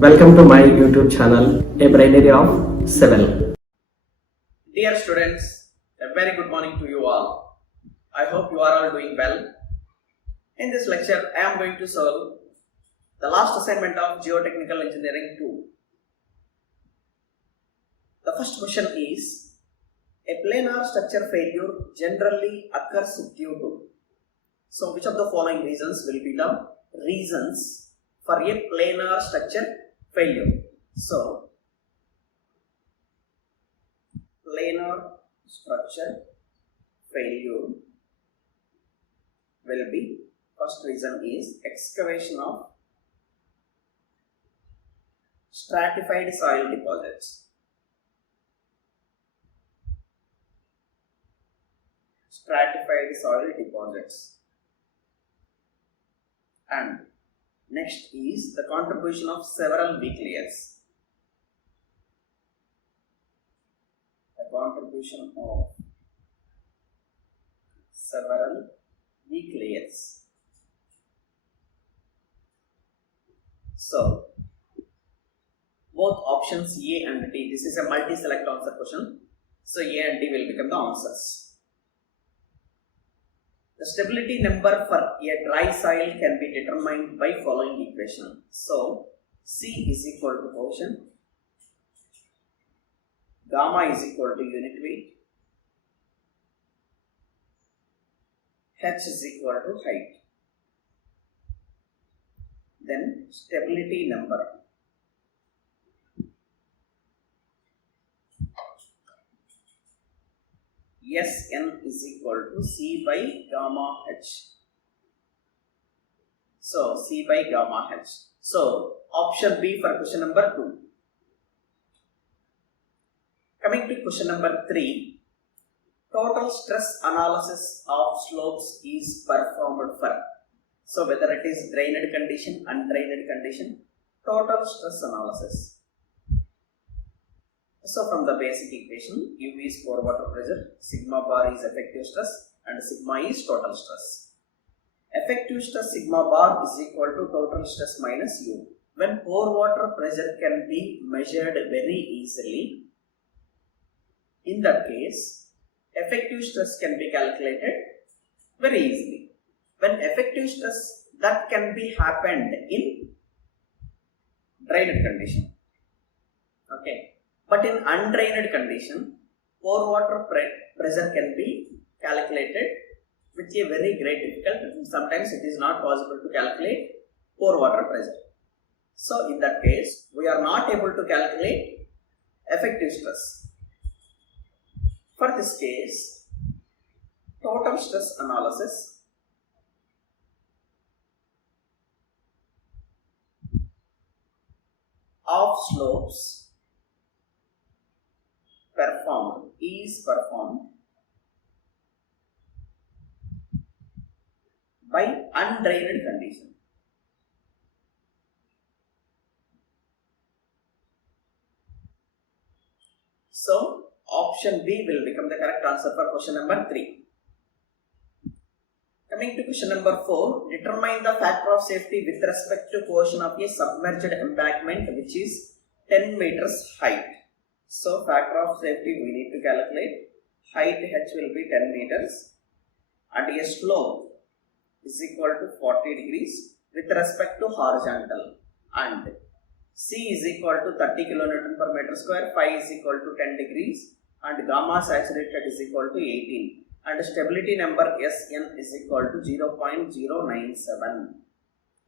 Welcome to my YouTube channel, A Brain Area of Civil. Dear students, a very good morning to you all. I hope you are all doing well. In this lecture, I am going to solve the last assignment of Geotechnical Engineering 2. The first question is, a planar structure failure generally occurs due to. So, which of the following reasons will be the reasons for a planar structure failure? So, planar structure failure will be, first reason is excavation of stratified soil deposits. Stratified soil deposits. And next is the contribution of several weak layers. The contribution of several weak layers. So, both options A and D, this is a multi-select answer question. So, A and D will become the answers. The stability number for a dry soil can be determined by following equation. So, C is equal to portion, gamma is equal to unit weight, H is equal to height. Then stability number. Sn is equal to C by gamma H. So, C by gamma H. So, option B for question number 2. Coming to question number 3. Total stress analysis of slopes is performed for. So, whether it is drained condition, undrained condition, total stress analysis. So, from the basic equation, U is pore water pressure, sigma bar is effective stress and sigma is total stress. Effective stress sigma bar is equal to total stress minus U. When pore water pressure can be measured very easily, in that case, effective stress can be calculated very easily. When effective stress that can be happened in drained condition. Okay. But in undrained condition, pore water pressure can be calculated with a very great difficulty. Sometimes it is not possible to calculate pore water pressure. So, in that case, we are not able to calculate effective stress. For this case, total stress analysis of slopes is performed by undrained condition. So, option B will become the correct answer for question number 3. Coming to question number 4, determine the factor of safety with respect to portion of a submerged embankment which is 10 meters height. So, factor of safety we need to calculate. Height H will be 10 meters and a slope is equal to 40 degrees with respect to horizontal, and C is equal to 30 kN per meter square, phi is equal to 10 degrees and gamma saturated is equal to 18 and stability number Sn is equal to 0.097.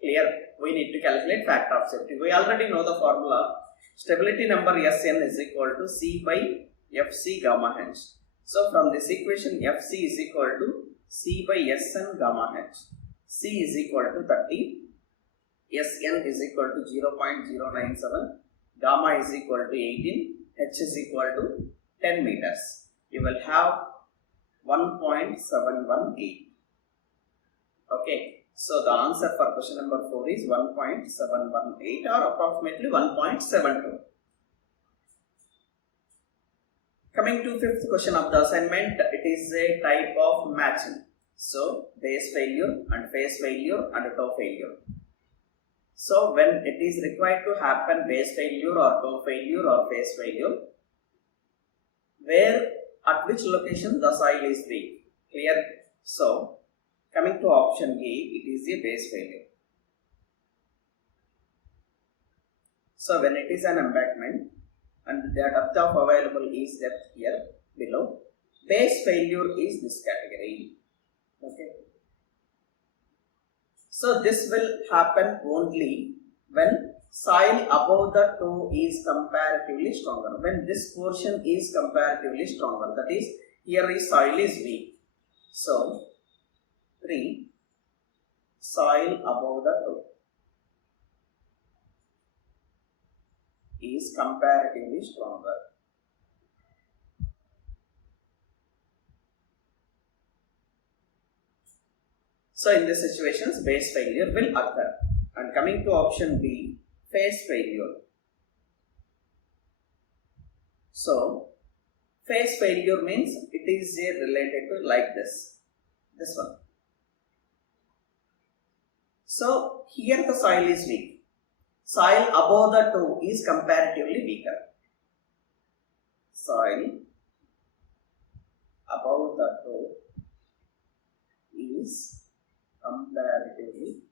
Clear? We need to calculate factor of safety. We already know the formula. Stability number Sn is equal to C by Fc gamma H. So, from this equation, Fc is equal to C by Sn gamma H. C is equal to 30, Sn is equal to 0.097, gamma is equal to 18, H is equal to 10 meters. You will have 1.718. Okay. So, the answer for question number 4 is 1.718 or approximately 1.72. Coming to fifth question of the assignment, it is a type of matching. So, base failure and phase failure and toe failure. So when it is required to happen base failure or toe failure or face failure, where at which location the soil is weak. Clear? So coming to option A, it is a base failure. So when it is an embankment and the depth of available is depth here below, base failure is this category. Okay. So this will happen only when soil above the toe is comparatively stronger. When this portion is comparatively stronger, that is, here is soil is weak. So 3, soil above the toe is comparatively stronger. So in these situations, base failure will occur. And coming to option B, phase failure. So phase failure means it is related to like this one. So here the soil is weak. Soil above the toe is comparatively weaker. Soil above the toe is comparatively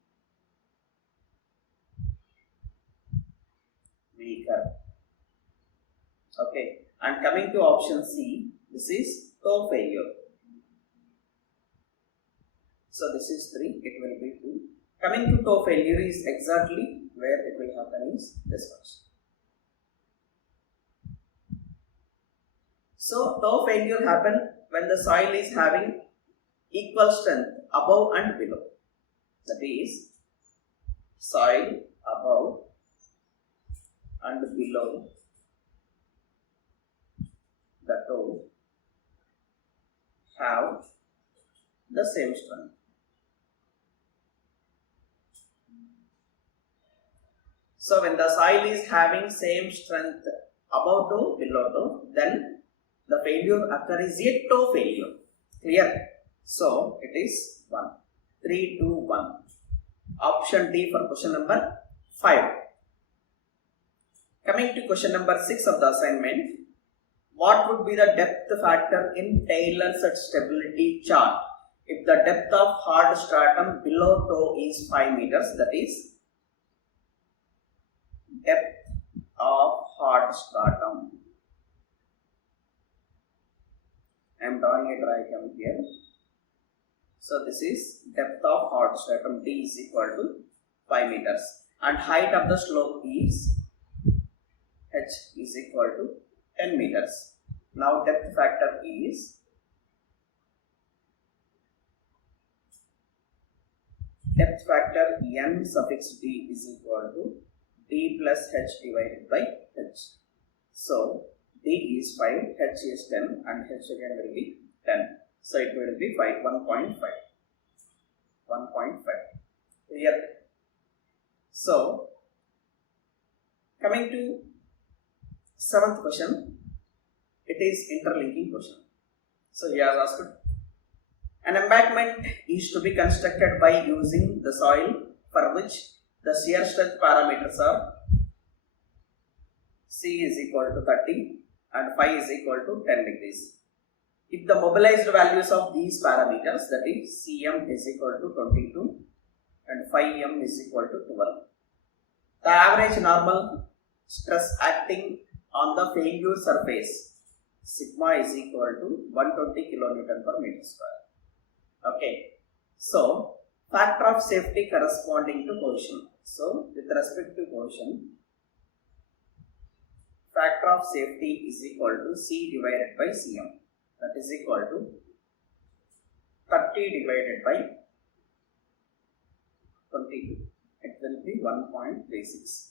weaker. Okay, and coming to option C, this is toe failure. So this is 3, it will be 2. Coming to toe failure is exactly where it will happen is this much. So toe failure happen when the soil is having equal strength above and below. That is, soil above and below the toe have the same strength. So when the soil is having same strength above toe, below toe, then the failure occurs a toe failure. Clear? So it is 1. 3, 2, 1. Option D for question number 5. Coming to question number 6 of the assignment. What would be the depth factor in Taylor's stability chart if the depth of hard stratum below toe is 5 meters? That is, depth of hard stratum. I am drawing a diagram here. So this is depth of hard stratum, D is equal to 5 meters, and height of the slope is H is equal to 10 meters. Now depth factor is N suffix D is equal to D plus H divided by H. So D is 5, H is 10, and H again will be 10. So it will be 1.5. Clear? So coming to 7th question, it is interlinking question. So he has asked, an embankment is to be constructed by using the soil for which the shear strength parameters are C is equal to 30 and phi is equal to 10 degrees. If the mobilized values of these parameters, that is Cm is equal to 22 and phi m is equal to 12, the average normal stress acting on the failure surface sigma is equal to 120 kilonewton per meter square. Okay, so factor of safety corresponding to cohesion. So with respect to cohesion, factor of safety is equal to C divided by Cm, that is equal to 30 divided by 22. It will be 1.36.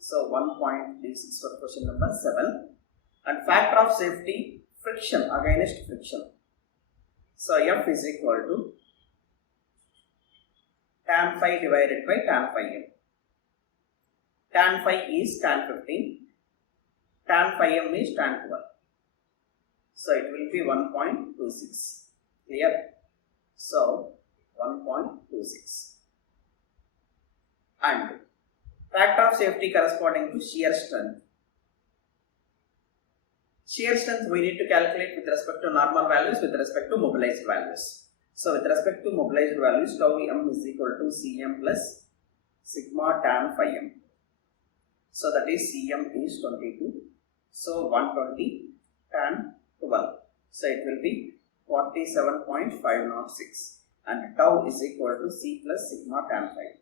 So 1.36 for question number 7. And factor of safety, friction against friction. So F is equal to tan phi divided by tan phi m. Tan phi is tan 15. Tan phi m is tan 12. So it will be 1.26. Clear? So 1.26. And Factor of safety corresponding to shear strength. Shear strength we need to calculate with respect to normal values, with respect to mobilized values. So with respect to mobilized values, tau m is equal to Cm plus sigma tan phi m. So that is Cm is 22. So 120 tan 12. So it will be 47.506 and tau is equal to C plus sigma tan phi.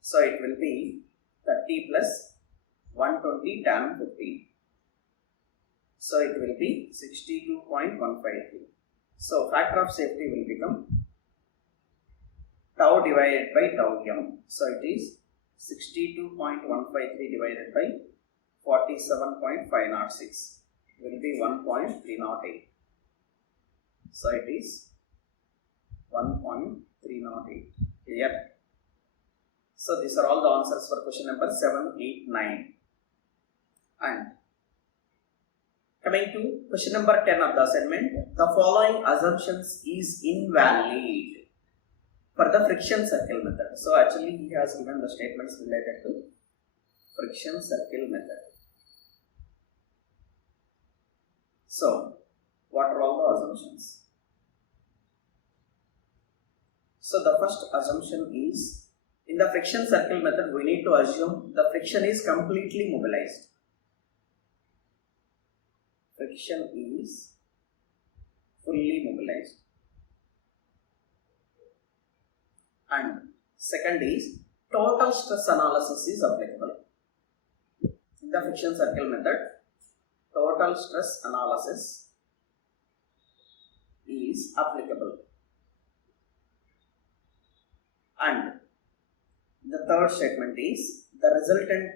So it will be 30 plus 120 tan 15. So it will be 62.153. So factor of safety will become tau divided by tau m. So it is 62.153 divided by 47.506. It will be 1.308. So it is 1.308. Clear? So these are all the answers for question number 7, 8, 9. And coming to question number 10 of the assignment, the following assumptions is invalid for the friction circle method. So actually he has given the statements related to friction circle method. So what are all the assumptions? So the first assumption is, in the friction circle method we need to assume the friction is completely mobilized. Friction is fully mobilized. And second is, total stress analysis is applicable. In the friction circle method, total stress analysis is applicable. And the third statement is, the resultant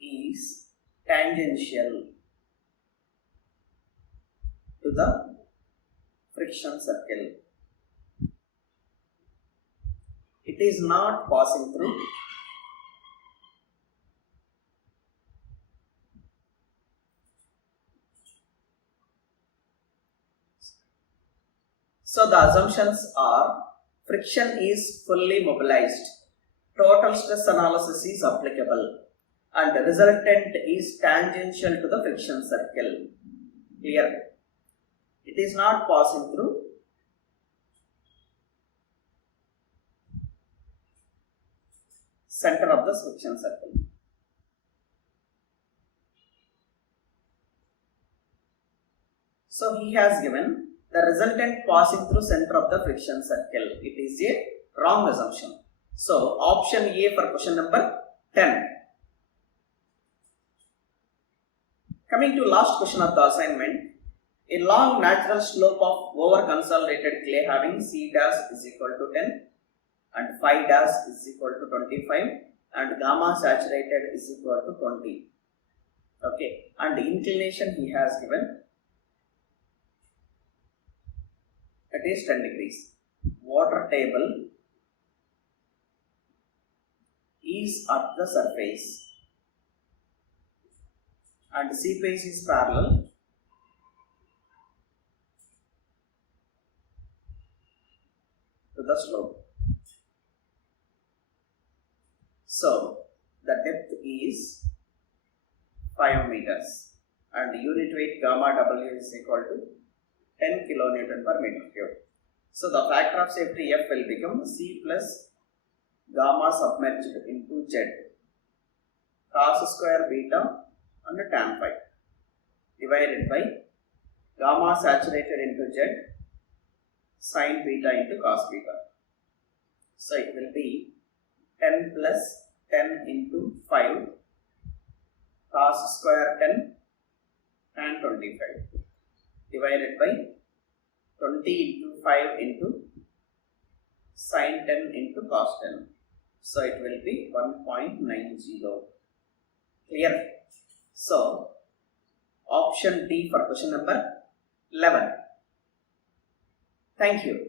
is tangential to the friction circle. It is not passing through So the assumptions are, friction is fully mobilized, total stress analysis is applicable, and the resultant is tangential to the friction circle. Clear? It is not passing through center of the friction circle. So he has given the resultant passing through center of the friction circle. It is a wrong assumption. So option A for question number 10. Coming to last question of the assignment, a long natural slope of over consolidated clay having C dash is equal to 10 and phi dash is equal to 25 and gamma saturated is equal to 20. Okay, and the inclination he has given, that is 10 degrees. Water table is at the surface and C face is parallel to the slope. So the depth is 5 meters and the unit weight gamma W is equal to 10 kilonewton per meter cube. So the factor of safety F will become C plus gamma submerged into Z cos square beta and tan phi divided by gamma saturated into Z sin beta into cos beta. So it will be 10 plus 10 into 5 cos square 10 and 25 divided by 20 into 5 into sin 10 into cos 10. So it will be 1.90. Clear? So option D for question number 11. Thank you.